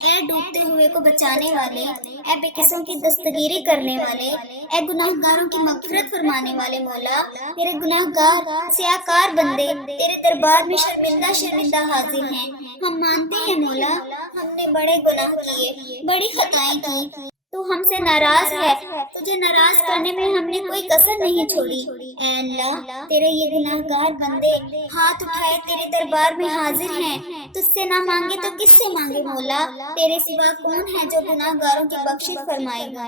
اے ڈوبتے ہوئے کو بچانے والے، اے بے قصوں کی دستگیری کرنے والے، اے گناہ گاروں کی مغفرت فرمانے والے مولا، تیرے گناہ گار سیاہ کار بندے تیرے دربار میں شرمندہ شرمندہ حاضر ہیں۔ ہم مانتے ہیں مولا، ہم نے بڑے گناہ کیے، بڑی خطائیں کی، تو ہم سے ناراض ہے، تجھے ناراض کرنے میں ہم نے کوئی کسر نہیں چھوڑی۔ اے اللہ، تیرے یہ گناہ گار بندے ہاتھ اٹھائے تیرے دربار میں حاضر ہیں، تجھ سے نہ مانگے تو کس سے مانگے مولا؟ تیرے سوا کون ہے جو گناہ گاروں کی بخشش فرمائے گا؟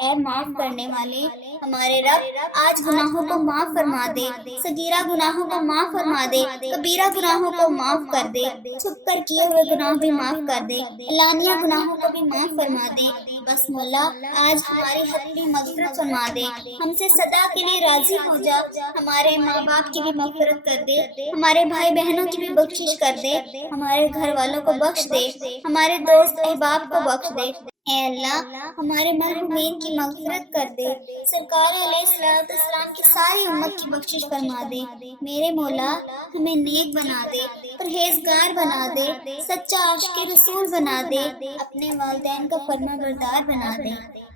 اے معاف کرنے والے ہمارے رب، آج گناہوں کو معاف فرما دے، صغیرہ گناہوں کو معاف فرما دے، کبیرہ گناہوں کو معاف کر دے، چھپ کر کیے ہوئے گناہ بھی معاف کر دے، علانیہ گناہوں کو بھی معاف فرما دے۔ بس مولا، آج ہماری حتمی مغفرت فرما دے، ہم سے سدا کے لیے راضی ہو جا، ہمارے ماں باپ کی بھی مغفرت کر دے، ہمارے بھائی بہنوں کی بھی بخشش کر دے، ہمارے گھر والوں کو بخش دے، ہمارے دوست احباب کو بخش دے۔ اے اللہ، ہمارے مرحومین کی مغفرت کر دے، سرکار علیہ السلام کی ساری امت کی بخشش فرما دے۔ میرے مولا، ہمیں نیک بنا دے، پرہیزگار بنا دے، سچا عاشق رسول بنا دے، اپنے والدین کا فرما بردار بنا دے۔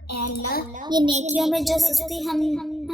اے اللہ، یہ نیکیوں میں جو سستی ہم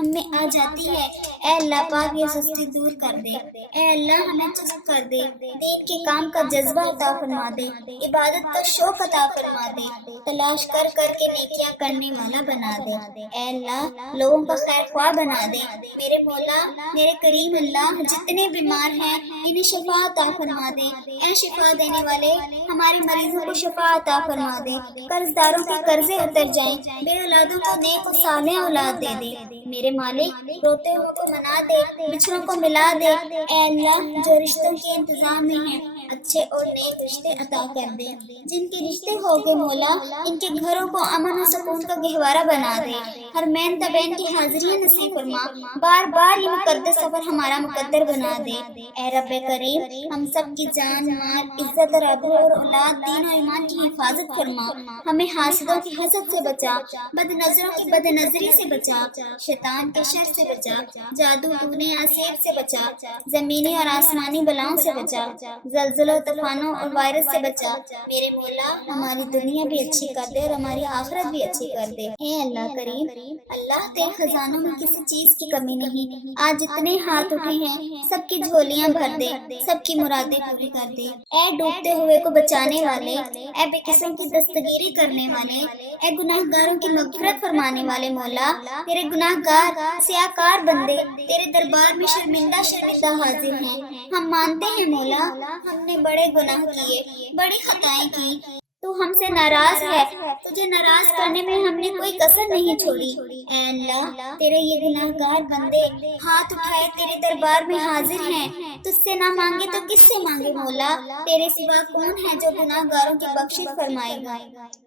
میں آ جاتی ہے، اے اللہ پاک یہ سستی دور کر دے۔ اے اللہ، ہمیں چست کر دے، دین کے کام کا جذبہ عطا فرما دے، عبادت کا شوق عطا فرما دے، تلاش کر کر کے نیکیاں کرنے والا بنا دے۔ اے اللہ، لوگوں کا خیر خواہ بنا دے۔ میرے مولا، میرے کریم اللہ، جتنے بیمار ہیں انہیں شفا عطا فرما دے۔ اے شفا دینے والے، ہمارے مریضوں کو شفا عطا فرما دے، قرض داروں کے قرضے اتر جائیں، بے اولادوں کو نیک و صالح اولاد دے دے۔ میرے مالک، روتے ہوئے کو منا دے، بچھڑوں کو ملا دے۔ اے اللہ، جو رشتوں کے انتظام میں ہیں اچھے اور نیک رشتے عطا کر دے، جن کے رشتے ہو گئے مولا ان کے گھروں کو امن و سکون کا گہوارہ بنا دے، ہر مین تبین کی حاضریاں نصیب فرما، بار بار یہ مقدس سفر ہمارا مقدر بنا دے۔ اے رب کریم، ہم سب کی جان مال عزت اور آبرو اور اولاد دین و ایمان کی حفاظت فرما، ہمیں حاسدوں کی حسد سے بچا، بد نظروں کی بد نظری سے بچا، شیطان کے شر سے بچا، جادو ٹونے آسیب سے بچا، زمینی اور آسمانی بلاؤں سے بچا، زلزلوں طوفانوں اور وائرس سے بچا۔ میرے مولا، ہماری دنیا بھی اچھی کر دے اور ہماری آخرت بھی اچھی کر دے۔ اے اللہ کریم، اللہ تیرے خزانوں میں کسی چیز کی کمی نہیں، آج جتنے ہاتھ اٹھے ہیں سب کی جھولیاں بھر دے، سب کی مرادیں پوری کر دے۔ اے ڈوبتے ہوئے کو بچانے والے، اے بے قصوں کی دستگیری کرنے والے، اے گناہ گاروں کی مغفرت فرمانے والے مولا، تیرے گناہ گار سیاہ کار بندے تیرے دربار میں شرمندہ شرمندہ حاضر ہیں۔ ہم مانتے ہیں مولا، ہم نے بڑے گناہ کیے، بڑی خطائیں کی، تو ہم سے ناراض ہے، تجھے ناراض کرنے میں ہم نے کوئی کسر نہیں چھوڑی۔ اے اللہ، تیرے یہ گناہ گار بندے ہاتھ اٹھائے تیرے دربار میں حاضر ہیں، تجھ سے نہ مانگے تو کس سے مانگے مولا؟ تیرے سوا کون ہے جو گناہ گاروں کی بخشش فرمائے گا؟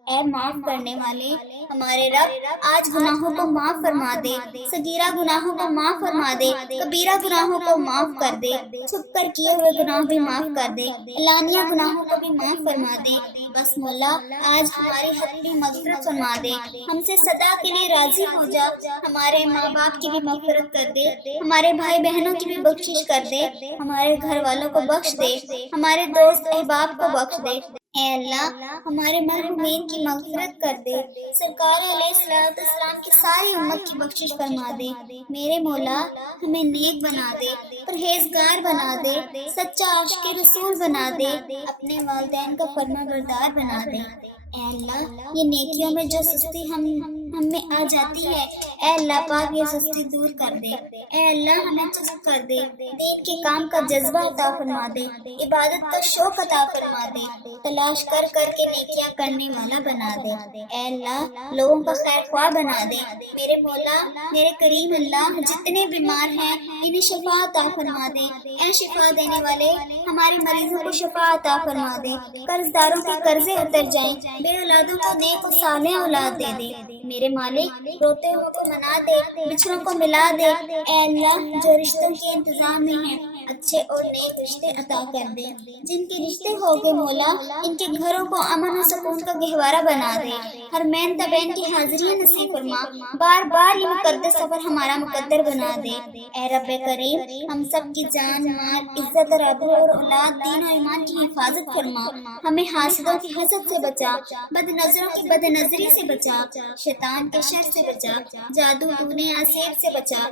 اے معاف کرنے والے ہمارے رب، آج گناہوں کو معاف فرما دے، صغیرہ گناہوں کو معاف فرما دے، کبیرہ گناہوں کو معاف کر دے، چھپ کر کیے ہوئے گناہ بھی معاف کر دے، علانیہ گناہوں کو بھی معاف فرما دے۔ بس مولا، آج ہماری حتمی مغفرت فرما دے، ہم سے سدا کے لیے راضی ہو جا، ہمارے ماں باپ کی بھی مغفرت کر دے، ہمارے بھائی بہنوں کی بھی بخشش کر دے، ہمارے گھر والوں کو بخش دے، ہمارے دوست احباب کو بخش دے۔ اے اللہ، ہمارے مرحومین کی مغفرت کر دے، سرکار علیہ السلام کی ساری امت کی بخشش فرما دے۔ میرے مولا، ہمیں نیک بنا دے، پرہیزگار بنا دے، سچا عاشق رسول بنا دے، اپنے والدین کا فرما بردار بنا دے۔ اے اللہ، یہ نیکیوں میں جو سستی ہم میں آ جاتی ہے، اے اللہ پاک یہ سستی دور کر دے۔ اے اللہ، ہمیں چست کر دے، دین کے کام کا جذبہ عطا فرما دے، عبادت کا شوق عطا فرما دے، تلاش کر کر کے نیکیاں کرنے والا بنا دے۔ اے اللہ، لوگوں کا خیر خواہ بنا دے۔ میرے مولا، میرے کریم اللہ، جتنے بیمار ہیں انہیں شفا عطا فرما دے۔ اے شفا دینے والے، ہمارے مریضوں کو شفا عطا فرما دے، قرض داروں کے قرضے اتر جائیں، بے اولادوں کو نیک و صالح اولاد دے دے۔ میرے مالک، روتے ہوئے کو منا دے، بچھڑوں کو ملا دے۔ اے اللہ، جو رشتوں کے انتظام میں ہیں اچھے اور نیک رشتے عطا کر دے، جن کے رشتے ہو گئے مولا ان کے گھروں کو امن و سکون کا گہوارہ بنا دے، ہر مین تبین کی حاضریاں نصیب فرما، بار بار یہ مقدس سفر ہمارا مقدر بنا دے۔ اے رب کریم، ہم سب کی جان، مال، عزت اور آبرو اور اولاد، دین اور ایمان کی حفاظت فرما، ہمیں حاسدوں کی حسد سے بچا، بد نظروں کی بد نظری سے بچا، شیطان کے شر سے بچا، جادو ٹونے آسیب سے بچا،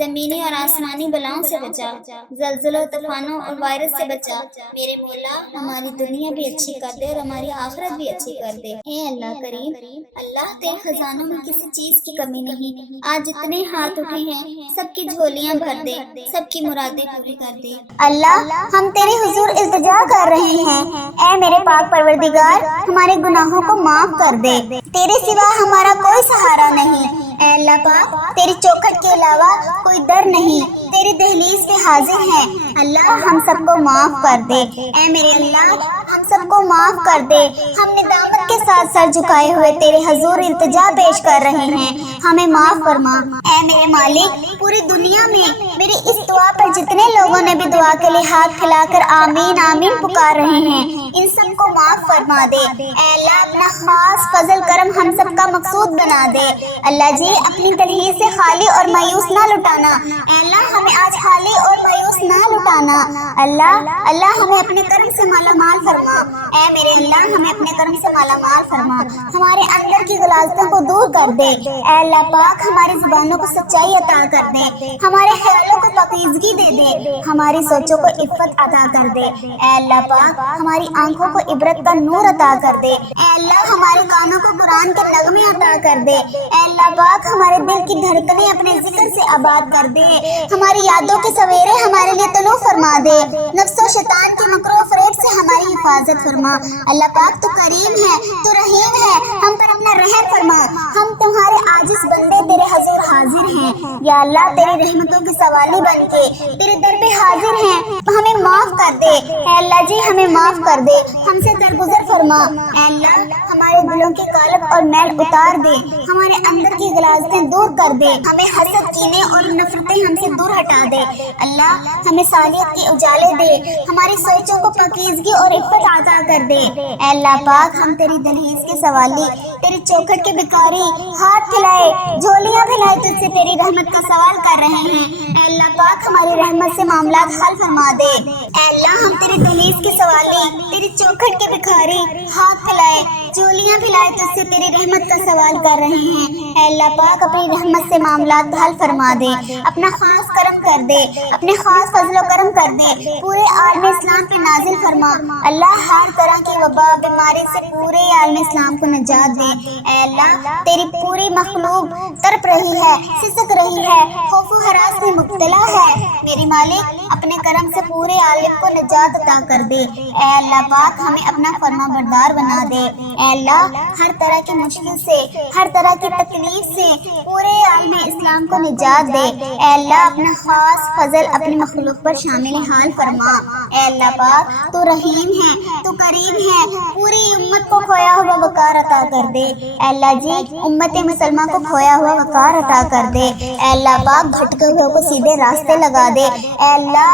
زمینی اور آسمانی بلاؤں سے بچا، زلزلوں، طوفانوں اور وائرس سے بچا۔ میرے مولا، ہماری دنیا بھی اچھی کر دے اور ہماری آخرت بھی اچھی کر دے۔ اے اللہ کریم، اللہ تیرے خزانوں میں کسی چیز کی کمی نہیں، آج جتنے ہاتھ اٹھے ہیں سب کی جھولیاں بھر دے، سب کی مرادیں پوری کر دے۔ اللہ، ہم تیرے حضور التجا کر رہے ہیں، اے میرے پاک پروردگار، ہمارے گناہوں کو معاف کر دے، تیرے سوا ہمارا کوئی سہارا نہیں۔ اے اللہ پاک، تیری چوکھٹ کے علاوہ کوئی در نہیں، تیری دہلیز پہ حاضر ہیں، اللہ ہم سب کو معاف کر دے۔ اے میرے اللہ، ہم سب کو معاف کر دے، ہم ندامت کے ساتھ سر جھکائے ہوئے تیرے حضور التجا پیش کر رہے ہیں، ہمیں معاف فرما۔ اے میرے مالک، پوری دنیا میں میری اس دعا پر جتنے لوگوں نے بھی دعا کے لیے ہاتھ پھیلا کر آمین آمین پکار رہے ہیں، ان سب کو معاف فرما دے۔ اے اللہ، اپنا خاص فضل کرم ہم سب کا مقصود بنا دے۔ اللہ جی، اپنی دہلیز سے خالی اور مایوس نہ لٹانا، اے اللہ ہمیں آج خالی اور مایوس نہ لٹانا۔ اللہ ہمیں اپنے کرم سے مالا مال فرما، اے میرے اللہ ہمیں اپنے کرم سے مالا مال فرما، ہمارے اندر کی غلاظتوں کو دور کر دے۔ اے اللہ پاک، ہماری زبانوں کو سچائی عطا کر دے، ہمارے خیالوں کو پاکیزگی دے دے، ہماری سوچوں کو عفت عطا کر دے۔ اے اللہ پاک، ہماری آنکھوں کو عبرت کا نور عطا کر دے۔ اے اللہ، ہمارے کانوں کو قرآن کے نغمے عطا کر دے۔ اے اللہ پاک، ہمارے دل کی دھڑکنیں اپنے ذکر سے آباد کر دے، ہماری یادوں کے سویرے ہمارے لیے طلوع فرما دے، نفس و شیطان کے مکر و فریب سے ہماری حفاظت فرما۔ اللہ پاک، تو کریم ہے، تو رحیم ہے، ہم پر اپنا رحم فرما، ہم تمہارے عاجز بندے تیرے حضور حاضر ہیں، یا اللہ تیری رحمتوں کے سوالی بن کے تیرے در پہ حاضر ہیں، ہمیں معاف کر دے۔ اے اللہ جی، ہمیں معاف کر دے، ہم سے درگزر فرما۔ اے اللہ، ہمارے دلوں کی کالب اور میل اتار دے، ہمارے اندر کی غلاظتیں دور کر دے، ہمیں حسد، کینے اور نفرتیں ہم سے دور ہٹا دے۔ اللہ، ہمیں صالحیت کے اجالے دے، ہماری سوچوں کو پاکیزگی اور عفت عطا کر دے۔ اے اللہ پاک، ہم تیری دہلیز کے سوالی، تیری چوکھٹ کے بھکاری، ہاتھ پھیلائے، جھولیاں پھیلائے تجھ سے تیری رحمت کا سوال کر رہے ہیں۔ اے اللہ پاک، ہماری رحمت سے معاملات حل فرما دے۔ اے اللہ، ہم تیری دہلیز کے سوالی، تیری چوکھٹ کے بھکاری، ہاتھ پھیلائے، جھولیاں پھیلائے تجھ سے تیری رحمت کا سوال کر رہے ہیں۔ اے اللہ پاک، اپنی رحمت سے معاملات حل فرما دے، اپنا خاص کرم کر دے، اپنے خاص فضل و کرم کر دے، پورے عالم اسلام پہ نازل فرما۔ اللہ، ہر طرح کی وبا بیماری سے پورے عالم اسلام کو نجات دے۔ اے اللہ، تیری پوری مخلوق تڑپ رہی ہے، سسک رہی ہے، خوف و ہراس میں مبتلا ہے، میری مالک اپنے کرم سے پورے عالم کو نجات عطا کر دے۔ اے اللہ پاک، ہمیں اپنا فرما بردار بنا دے۔ اے اللہ، ہر طرح کی مشکل سے، ہر طرح کی تکلیف سے پورے عالم اسلام کو نجات دے۔ اے اللہ، اپنا خاص فضل اپنی مخلوق پر شامل حال فرما۔ اے اللہ پاک، تو رحیم ہے، تو کریم ہے، پوری امت کو کھویا ہوا وقار عطا کر دے۔ اے اللہ جی، امت مسلمہ کو کھویا ہوا وقار عطا کر دے۔ اے اللہ پاک، بھٹکے ہوئے کو سیدھے راستے لگا دے۔ اے اللہ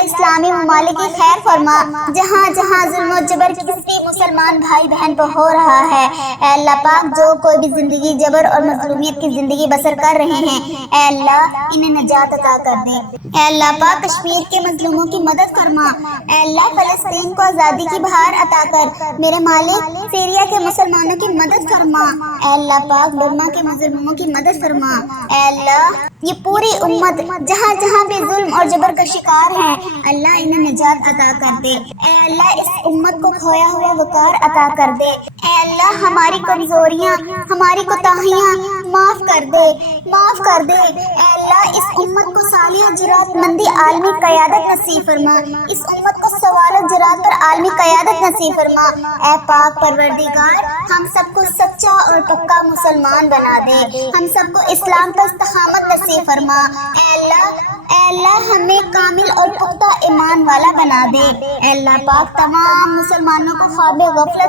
اسلامی ممالک کی خیر فرما، جہاں جہاں ظلم و جبر کسی مسلمان بھائی بہن پر ہو رہا ہے۔ اے اللہ پاک، جو کوئی بھی زندگی جبر اور مظلومیت کی زندگی بسر کر رہے ہیں، اے اللہ انہیں نجات عطا کر دے۔ اے اللہ پاک، کشمیر کے مظلوموں کی مدد فرما۔ اے اللہ، فلسطین کو آزادی کی بہار عطا کر، میرے مالک سیریا کے مسلمانوں کی مدد فرما۔ اے اللہ پاک، برما کے مظلوموں کی مدد فرما۔ اے اللہ، یہ پوری امت جہاں جہاں بھی ظلم اور جبر کا شکار ہے، اللہ انہیں نجات عطا کر دے۔ اے اللہ، اس امت کو کھویا ہوا وقار عطا کر دے۔ اے اللہ، ہماری کمزوریاں، ہماری کوتاہیاں معاف کر دے، معاف کر دے۔ اے اللہ، اس امت کو صالح جرات مندی عالمی قیادت نصیب فرما، اس امت کو سوال و جرات پر عالمی قیادت نصیب فرما۔ اے پاک پروردگار، ہم سب کو سچا اور پکا مسلمان بنا دے، ہم سب کو اسلام پر استقامت نصیب فرما۔ اے اللہ، ہمیں کامل اور پختہ ایمان والا بنا دے۔ اے اللہ پاک، تمام مسلمانوں کو خواب غفلت